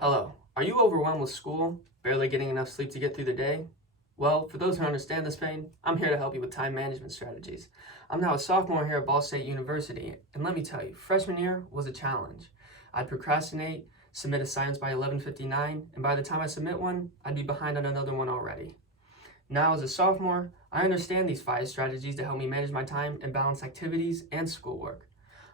Hello. Are you overwhelmed with school, barely getting enough sleep to get through the day? Well, for those who understand this pain, I'm here to help you with time management strategies. I'm now a sophomore here at Ball State University, and let me tell you, freshman year was a challenge. I'd procrastinate, submit assignments by 11:59, and by the time I submit one, I'd be behind on another one already. Now, as a sophomore, I understand these 5 strategies to help me manage my time and balance activities and schoolwork.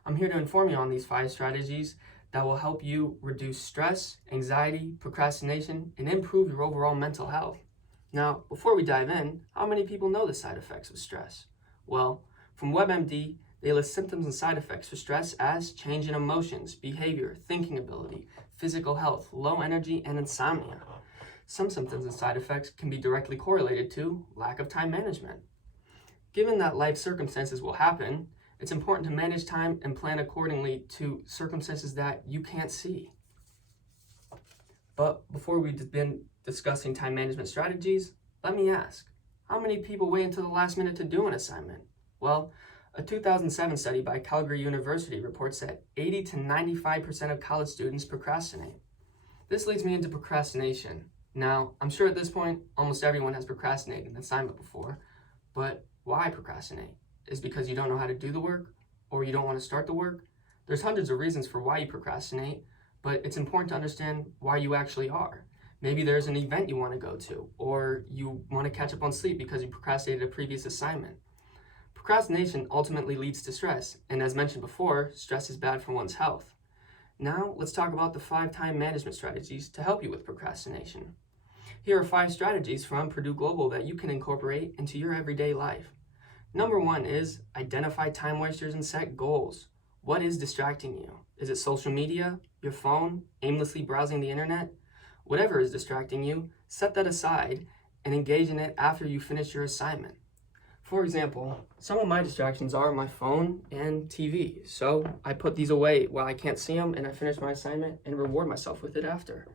I'm here to inform you on these 5 strategies that will help you reduce stress, anxiety, procrastination, and improve your overall mental health. Now, before we dive in, how many people know the side effects of stress? Well, from WebMD, they list symptoms and side effects for stress as change in emotions, behavior, thinking ability, physical health, low energy, and insomnia. Some symptoms and side effects can be directly correlated to lack of time management. Given that life circumstances will happen, it's important to manage time and plan accordingly to circumstances that you can't see. But before we begin discussing time management strategies, let me ask, how many people wait until the last minute to do an assignment? Well, a 2007 study by Calgary University reports that 80 to 95% of college students procrastinate. This leads me into procrastination. Now, I'm sure at this point, almost everyone has procrastinated an assignment before, but why procrastinate? Is because you don't know how to do the work, or you don't want to start the work? There's hundreds of reasons for why you procrastinate, but it's important to understand why you actually are. Maybe there's an event you want to go to, or you want to catch up on sleep because you procrastinated a previous assignment. Procrastination ultimately leads to stress, and as mentioned before, stress is bad for one's health. Now, let's talk about the 5 time management strategies to help you with procrastination. Here are 5 strategies from Purdue Global that you can incorporate into your everyday life. Number 1 is identify time wasters and set goals. What is distracting you? Is it social media, your phone, aimlessly browsing the internet? Whatever is distracting you, set that aside and engage in it after you finish your assignment. For example, some of my distractions are my phone and TV, so I put these away while I can't see them and I finish my assignment and reward myself with it after.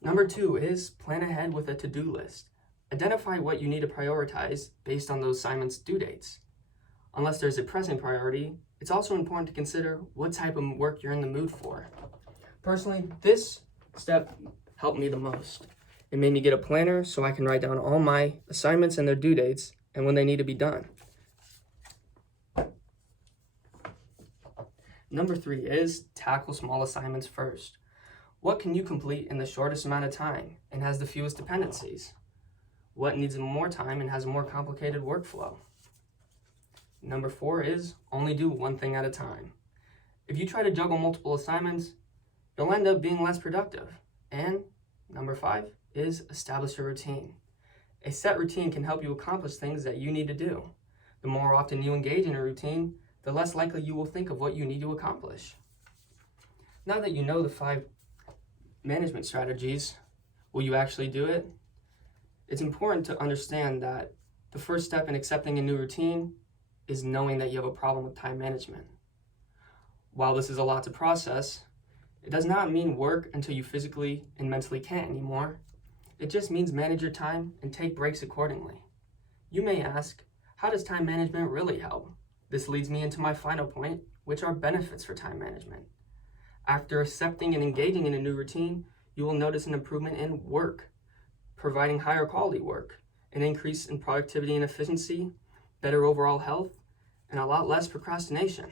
Number 2 is plan ahead with a to-do list. Identify what you need to prioritize based on those assignments' due dates. Unless there's a pressing priority, it's also important to consider what type of work you're in the mood for. Personally, this step helped me the most. It made me get a planner so I can write down all my assignments and their due dates and when they need to be done. Number 3 is tackle small assignments first. What can you complete in the shortest amount of time and has the fewest dependencies? What needs more time and has a more complicated workflow? Number 4 is only do one thing at a time. If you try to juggle multiple assignments, you'll end up being less productive. And number 5 is establish a routine. A set routine can help you accomplish things that you need to do. The more often you engage in a routine, the less likely you will think of what you need to accomplish. Now that you know the 5 management strategies, will you actually do it? It's important to understand that the first step in accepting a new routine is knowing that you have a problem with time management. While this is a lot to process, it does not mean work until you physically and mentally can't anymore. It just means manage your time and take breaks accordingly. You may ask, how does time management really help? This leads me into my final point, which are benefits for time management. After accepting and engaging in a new routine, you will notice an improvement in work, providing higher quality work, an increase in productivity and efficiency, better overall health, and a lot less procrastination.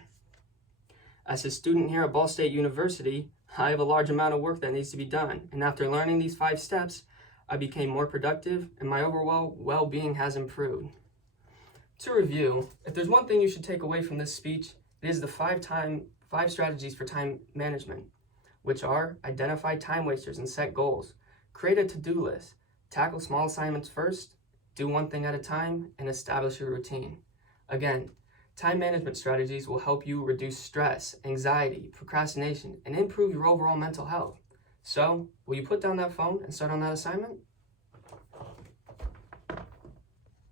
As a student here at Ball State University, I have a large amount of work that needs to be done, and after learning these 5 steps, I became more productive and my overall well-being has improved. To review, if there's one thing you should take away from this speech, it is the 5 strategies for time management, which are identify time wasters and set goals, create a to-do list, tackle small assignments first, do one thing at a time, and establish a routine. Again, time management strategies will help you reduce stress, anxiety, procrastination, and improve your overall mental health. So, will you put down that phone and start on that assignment?